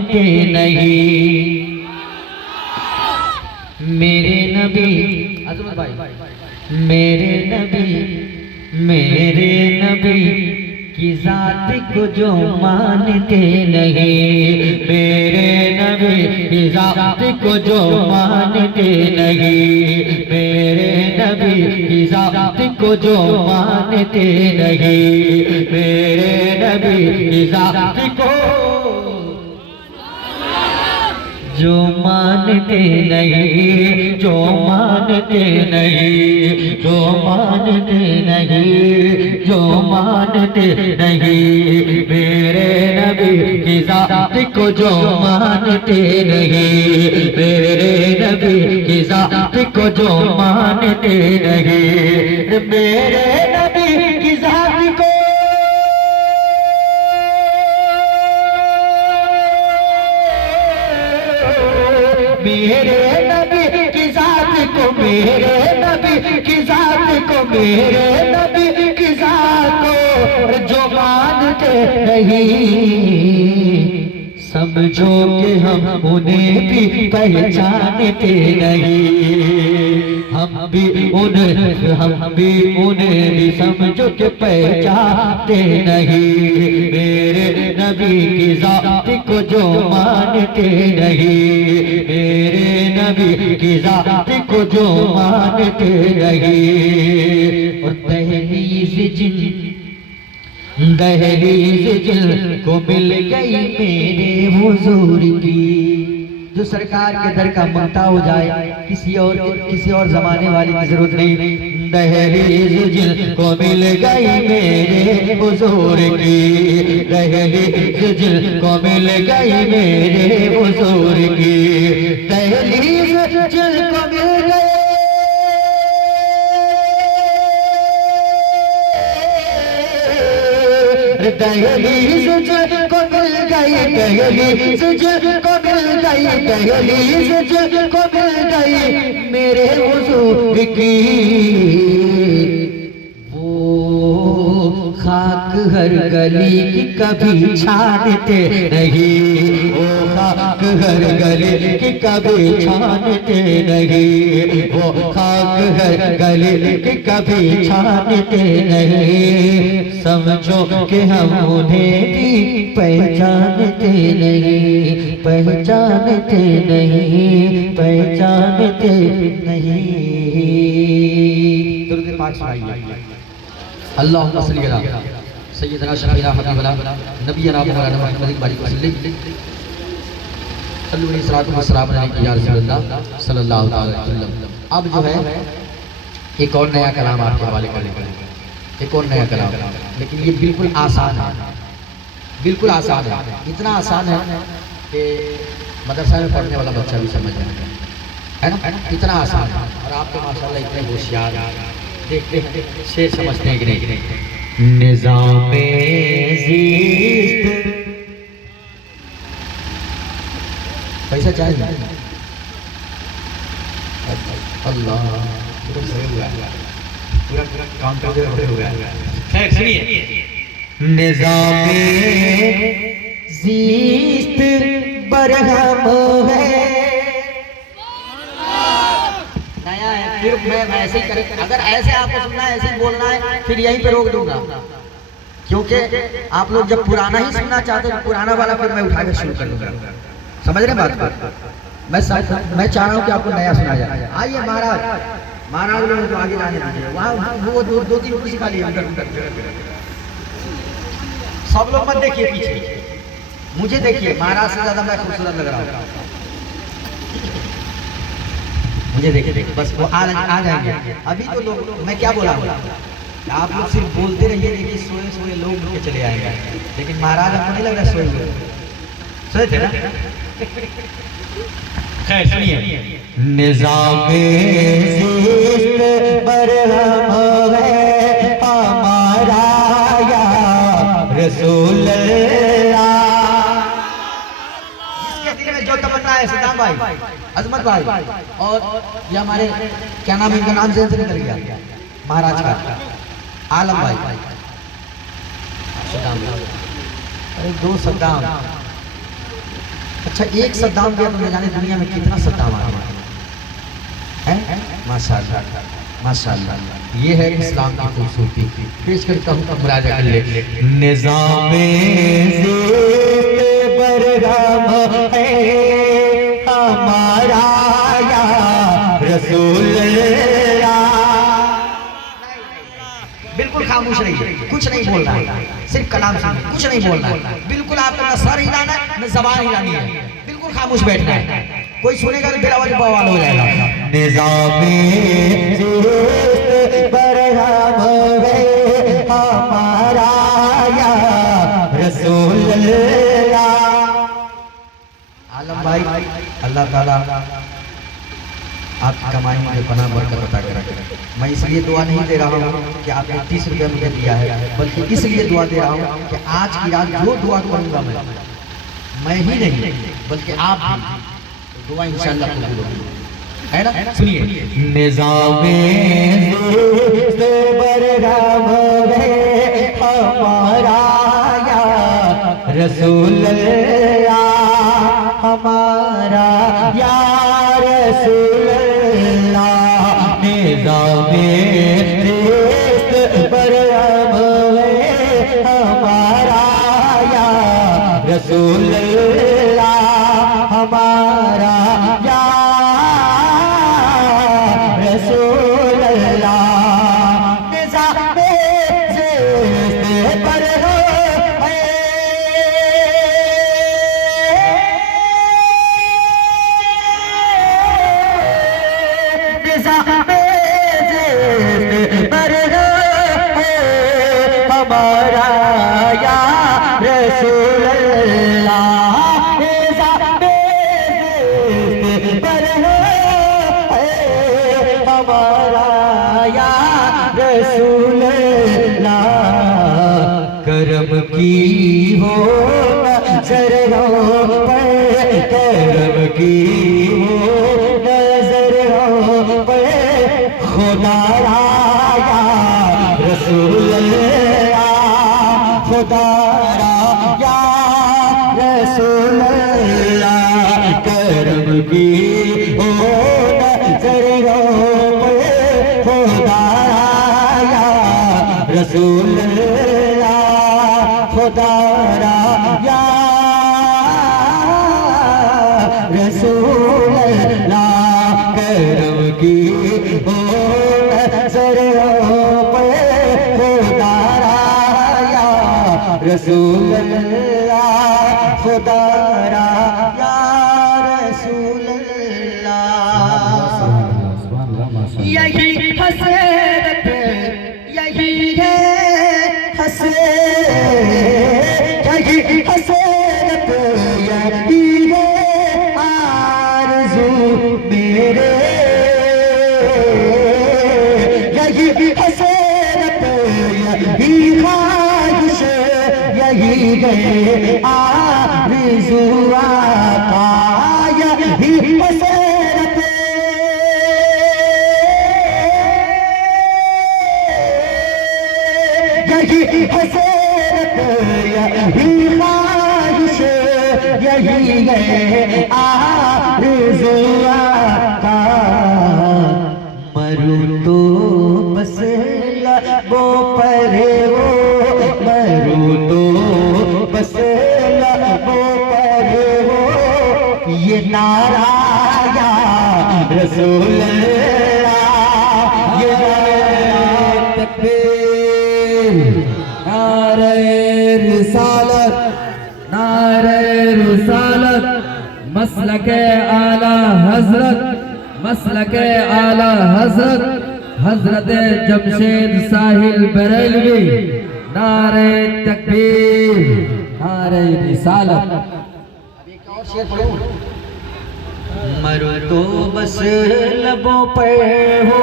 मानते नहीं। मेरे नबी अजमत भाई, मेरे नबी की जात को जो मानते नहीं, मेरे नबी की जात को जो मानते नहीं, मेरे नबी की जात को जो मानते नहीं, मेरे नबी की जात को जो मानते नहीं, जो मानते नहीं, जो मानते नहीं, जो मानते नहीं, मेरे नबी की जात को जो मानते नहीं, मेरे नबी की जात को जो मानते नहीं, मेरे नबी की जात को मेरे नबी की जात को, मेरे नबी की जात को, मेरे नबी की जात को जो मानते नहीं, समझो कि हम उन्हें भी पहचानते नहीं। हम भी उन्हें भी समझो कि पहचानते नहीं। मेरे नबी की जात को जो मानते नहीं, मेरे नबी की जात को जो मानते नहीं। और दहलीज जिल को मिल गई मेरे हुजूर की, जो सरकार के दर का मंगता हो जाए, किसी और जमाने वाली की जरूरत नहीं। दहलीज जिल को मिल गई मेरे हुजूर की, दहलीज जिल को मिल गई मेरे हुजूर की, दहलीज जिल को मिल गई, दहलीज जिल को मिल गई, दहलीज जिल को मिल गई, दहलीज जिल को मिल गई मेरे हुजूर की। वो खाक हर गली की कभी छानते नहीं, वो खाक हर गली की कभी छानते नहीं, वो खाक हर गली की कभी छानते नहीं। समझो कि हम उन्हें भी पहचानते नहीं, पहचानते नहीं, पहचानते नहीं। दुरूद पाक सुनाइए। अल्लाहुम्मा सल्ली अला सय्यदना शफीना हबीबना नबियना मौलाना मुहम्मद सल्लल्लाहु अलैहि वसल्लम या रसूलल्लाह सल्लल्लाहु अलैहि वसल्लम। अब जो है एक और नया कलाम आपके हवाले करेंगे, एक और नया कलाम, लेकिन ये बिल्कुल आसान है, बिल्कुल आसान है। इतना आसान है कि मदरसा में पढ़ने वाला बच्चा भी समझ जाए, है ना? इतना आसान है। और आप तो माशाल्लाह इतने होशियार, देखते हैं शेर समझते हैं कि नहीं। निज़ामे ज़ीस्त पैसा चाहिए, अल्लाह पूरा काम करते हुए। खैर सुनिए, निज़ामे ज़ीस्त बरहम है, नया है, फिर मैं ऐसे ही करें। अगर ऐसे आपको सुनना है, ऐसे ही बोलना है, फिर यहीं पे रोक दूंगा, क्योंकि आप लोग जब पुराना ही सुनना चाहते हो, पुराना वाला फिर मैं उठा के शुरू कर दूंगा। समझ रहे बात? मैं चाह रहा हूँ कि आपको नया सुना जाए। आइए महाराज, महाराज लोगों को आगे जाने दीजिए। वहाँ वो दो तीन कुर्सी खाली है, सब लोग मत देखिए पीछे, मुझे देखिए। महाराज से ज्यादा मैं खूबसूरत लग रहा हूँ, मुझे देखिए बस। वो आ जाएंगे। अभी तो लोग, मैं क्या बोला हूँ, आप लोग सिर्फ बोलते रहिए, देखिए सोए सोए लोग के चले आएंगे। लेकिन महाराज आपको नहीं लग रहा सोए हुए? सोए थे ना? खैर सुनिए, निज़ामे ज़ीस्त बरहम है हमारा या रसूल अल्लाह। जिसके दिल में जो तमन्ना है, सदाम भाई, अजमत भाई, और ये हमारे क्या नाम है, इनका नाम से निकल गया, महाराज का आलम भाई, सदाम। अरे दो सदाम, अच्छा एक सद्दाम दिया तो न जाने दुनिया में कितना सद्दाम आ गया है। माशाअल्लाह माशाअल्लाह, ये है इस्लाम की खूबसूरती। पेश करता हूँ मुराजा कर ले। निज़ामे बरगाम है हमारा या रसूल अल्लाह। बिल्कुल खामोश रहिए, कुछ नहीं बोल रहा है, सिर्फ कलाम सुनिए, कुछ नहीं बोल रहा है। बिल्कुल आपका न सर हिलाना है न जबान हिलानी है, बिल्कुल खामोश बैठना है। कोई सुनेगा तो फिर आवाज बवाल हो जाएगा। निज़ामे बरगाम है हमारा या रसूल अल्लाह। आलम भाई अल्लाह ताला आपकी कमाई मुझे पनाह बरकत अता करे। मैं इसलिए दुआ नहीं दे रहा हूँ कि आपने 30 रुपया मुझे दिया है, बल्कि इसलिए दुआ दे रहा हूँ कि आज की रात जो दुआ करूँगा मैं ही नहीं बल्कि आप भी, दुआ इंशाअल्लाह कबूल होगी, है ना। सुनिए। निज़ामे बरगाम है हमारा या रसूल अल्लाह, हमारा या रसूल अल्लाह। निज़ामे बरगाम है हमारा या रसूल अल्लाह, हमारा या रसूल अल्लाह। निज़ामे बरगाम है हमारा या रसूल अल्लाह। हमारा या रसूल अल्लाह। करम की हो नजर पर, करम की हो नजर पर, खुदा या रसूल अल्लाह, खुदा या रसूल अल्लाह। करम की हो नजर पर, खुदा या रसूल अल्लाह, खुदा या रसूल अल्लाह। करम की हो नजर पर, खुदा या रसूल अल्लाह, खुदा या रसूल अल्लाह। यही हसरत यही है हसरत, यही हसरत यही है आरज़ू मेरे, यही हसरत यही ख्वाहिश यही है आरज़ू आका। यही हसरत यही हसरत यही ख्वाहिश यही है आरज़ू आका। मरूं तो बस लबों पर हो, मरूं तो बस लबों पर हो, ये नारा या रसूल अल्लाह। ये तकबीर, नारे रिसालत, नारे रिसालत, मसलके आला हजरत, मसलके आला हजरत हजरत जमशेद साहिल बरेलवी। नारे तकबीर, नारे रिसालत। और शेर पढ़ो। मरो तो बस लबों पे हो